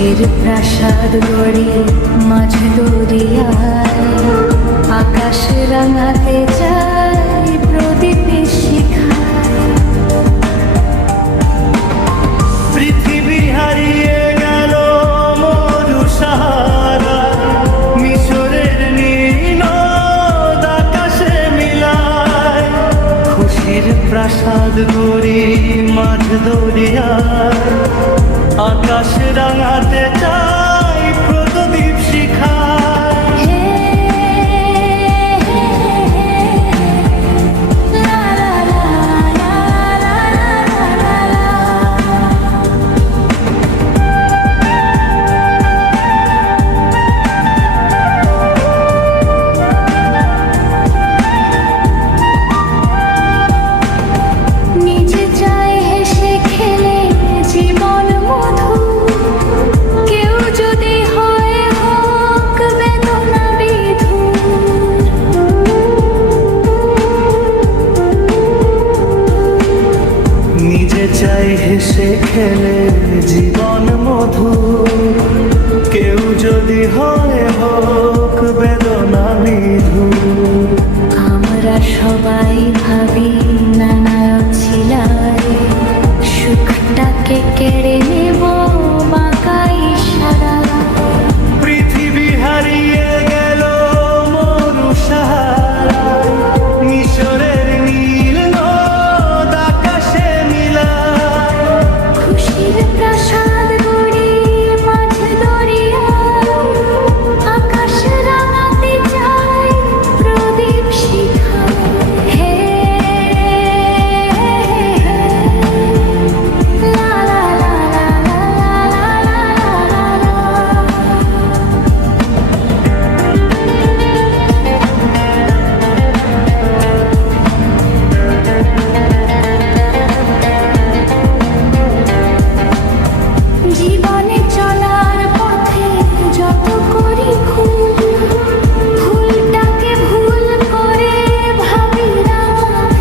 খুশির প্রাসাদ গড়ি মাঝ দরিয়ায়, আকাশ রাঙাতে চাই প্রদীপের শিখায়। পৃথিবী হারিয়ে গেল মরু সাহারা, মিশরের নীল নদ আকাশে মিলায়। খুশির প্রাসাদ গড়ি মাঝ দরিয়ায়, আকাশ রাঙাতে চাই প্রদীপ শিখায়। নিজে চাই হেসে খেলে জীবন মধু, কেউ যদি হয় হোক বেদনা বিধুর। নিজে চাই হেসে খেলে জীবন মধু, কেউ যদি হয় হোক বেদনা বিধুর। আমরা সবাই ভাবি নানারকম ছিলায়, সুখটাকে কেড়ে নেব বাঁকা ইশারায়। পৃথিবী হারিয়ে গেল মরু সাহারায়, মিশরের নীল নদ আকাশে মিলায়। খুশির প্রাসাদ গড়ি মাঝ দরিয়ায়, আকাশ রাঙাতে চাই প্রদীপ শিখায়। হে লা লা লা লা লা লা লা। জীবনে চলার পথে যত করি ভুল, ভুলটাকে ভুল করে ভাবি না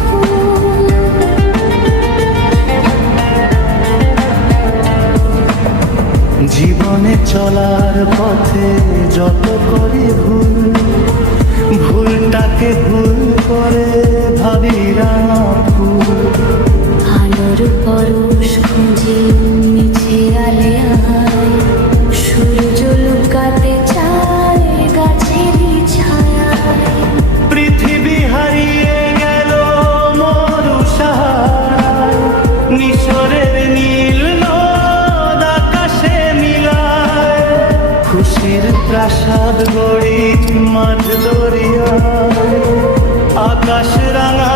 ভুল। জীবনে চলার পথে যত করি ভুল, ভুলটাকে ভুল করে ভাবি রাঙা ফুল। আলোর পরশ খুঁজে মিছে আলেয়ায়, সূর্য লুকাতে চায় গাছেরই ছায়ায়। পৃথিবী হারিয়ে গেল মরু সাহারায়, মিশরের নীল নদ আকাশে মিলায়। খুশির প্রাসাদ গড়ি মাঝ দরিয়ায়, আকাশ রাঙা